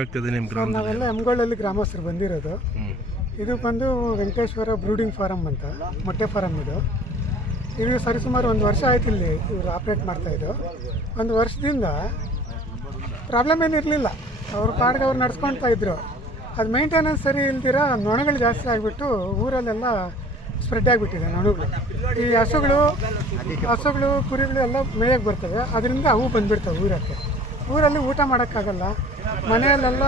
ಆಗ್ತದೆ ನಿಮ್ಮ ಸರ್ ಗ್ರಾಮ ನಾವೆಲ್ಲ ಎಮ್ಗೊಳ್ಳಲ್ಲಿ ಗ್ರಾಮಸ್ಥರು ಬಂದಿರೋದು. ಇದು ಬಂದು ವೆಂಕಟೇಶ್ವರ ಬ್ರೂಡಿಂಗ್ ಫಾರಮ್ ಅಂತ ಮೊಟ್ಟೆ ಫಾರಮ್ ಇದು. ಇದು ಸರಿಸುಮಾರು ಒಂದು ವರ್ಷ ಆಯ್ತು ಇಲ್ಲಿ ಇವರು ಆಪ್ರೇಟ್ ಮಾಡ್ತಾಯಿದ್ದು ಒಂದು ವರ್ಷದಿಂದ ಪ್ರಾಬ್ಲಮ್ ಏನಿರಲಿಲ್ಲ ಅವ್ರ ಪಾಡ್ಗೆ ಅವ್ರು ನಡ್ಸ್ಕೊಳ್ತಾ ಇದ್ರು. ಅದು ಮೇಂಟೆನೆನ್ಸ್ ಸರಿ ಇಲ್ದಿರ ನೊಣಗಳು ಜಾಸ್ತಿ ಆಗಿಬಿಟ್ಟು ಊರಲ್ಲೆಲ್ಲ ಸ್ಪ್ರೆಡ್ ಆಗಿಬಿಟ್ಟಿದೆ ನೊಣಗಳು. ಈ ಹಸುಗಳು ಹಸುಗಳು ಕುರಿಗಳು ಎಲ್ಲ ಮೇಯಕ್ಕೆ ಬರ್ತವೆ. ಅದರಿಂದ ಅವು ಬಂದ್ಬಿಡ್ತವೆ ಊರಕ್ಕೆ. ಊರಲ್ಲಿ ಊಟ ಮಾಡೋಕ್ಕಾಗಲ್ಲ. ಮನೆಯಲ್ಲೆಲ್ಲ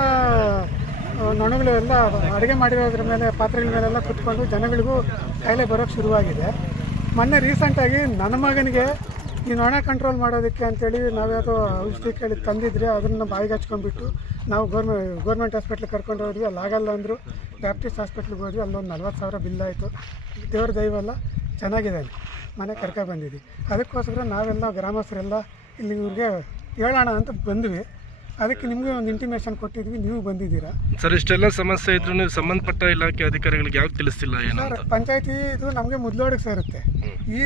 ನೊಣಗಳು ಎಲ್ಲ ಅಡುಗೆ ಮಾಡಿರೋದ್ರ ಮೇಲೆ, ಪಾತ್ರೆಗಳ ಮೇಲೆಲ್ಲ ಕುತ್ಕೊಂಡು ಜನಗಳಿಗೂ ಕಾಯಿಲೆ ಬರೋಕ್ಕೆ ಶುರುವಾಗಿದೆ. ಮೊನ್ನೆ ರೀಸೆಂಟಾಗಿ ನನ್ನ ಮಗನಿಗೆ ಈ ನೊಣ ಕಂಟ್ರೋಲ್ ಮಾಡೋದಕ್ಕೆ ಅಂತೇಳಿ ನಾವ್ಯಾವುದೋ ಔಷಧಿ ಕೇಳಿ ತಂದಿದ್ರೆ ಅದನ್ನು ಬಾಯಿಗೆ ಹಚ್ಕೊಂಡ್ಬಿಟ್ಟು ನಾವು ಗೌರ್ಮೆ, ಗೌರ್ಮೆಂಟ್ ಹಾಸ್ಪಿಟ್ಲಿಗೆ ಕರ್ಕೊಂಡು ಹೋದ್ವಿ. ಅಲ್ಲಿ ಆಗಲ್ಲ ಅಂದರು ಬ್ಯಾಪ್ಟಿಸ್ಟ್ ಹಾಸ್ಪಿಟ್ಲಿಗೆ ಹೋದ್ವಿ. ಅಲ್ಲೊಂದು ನಲ್ವತ್ತು ಸಾವಿರ ಬಿಲ್ ಆಯಿತು. ದೇವ್ರ ದೈವಲ್ಲ ಚೆನ್ನಾಗಿದೆ ಅಲ್ಲಿ. ಮನೆ ಕರ್ಕೊ ಬಂದಿದ್ವಿ. ಅದಕ್ಕೋಸ್ಕರ ನಾವೆಲ್ಲ ಗ್ರಾಮಸ್ಥರೆಲ್ಲ ಇಲ್ಲಿ ಇವ್ರಿಗೆ ಹೇಳೋಣ ಅಂತ ಬಂದ್ವಿ. ಅದಕ್ಕೆ ನಿಮಗೆ ಒಂದು ಇಂಟಿಮೇಷನ್ ಕೊಟ್ಟಿದ್ವಿ ನೀವು ಬಂದಿದ್ದೀರಾ. ಸರ್ ಇಷ್ಟೆಲ್ಲ ಸಮಸ್ಯೆ ಇದ್ರು ನೀವು ಸಂಬಂಧಪಟ್ಟ ಇಲಾಖೆ ಅಧಿಕಾರಿಗಳಿಗೆ ಯಾಕೆ ತಿಳಿಸ್ತಿಲ್ಲ ಏನು ಸರ್ ಪಂಚಾಯತಿ ಇದು ನಮಗೆ ಮುದ್ಲೋಡಿಗೆ ಸೇರುತ್ತೆ. ಈ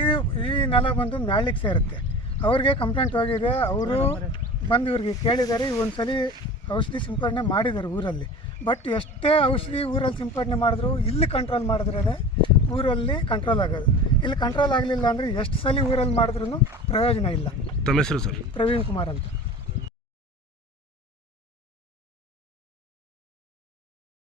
ಈ ನೆಲ ಬಂದು ಮ್ಯಾಳಿಗೆ ಸೇರುತ್ತೆ. ಅವ್ರಿಗೆ ಕಂಪ್ಲೇಂಟ್ ಹೋಗಿದೆ ಅವರು ಬಂದು ಇವ್ರಿಗೆ ಕೇಳಿದ್ದಾರೆ ಒಂದ್ಸಲಿ ಔಷಧಿ ಸಿಂಪಡಣೆ ಮಾಡಿದ್ದಾರೆ ಊರಲ್ಲಿ. ಬಟ್ ಎಷ್ಟೇ ಔಷಧಿ ಊರಲ್ಲಿ ಸಿಂಪಡಣೆ ಮಾಡಿದ್ರು ಇಲ್ಲಿ ಕಂಟ್ರೋಲ್ ಮಾಡಿದ್ರೇ ಊರಲ್ಲಿ ಕಂಟ್ರೋಲ್ ಆಗೋದು. ಇಲ್ಲಿ ಕಂಟ್ರೋಲ್ ಆಗಲಿಲ್ಲ ಅಂದರೆ ಎಷ್ಟು ಸಲ ಊರಲ್ಲಿ ಮಾಡಿದ್ರೂ ಪ್ರಯೋಜನ ಇಲ್ಲ. ತಮ್ಮ ಹೆಸರು ಸರ್? ಪ್ರವೀಣ್ ಕುಮಾರ್ ಅಂತ.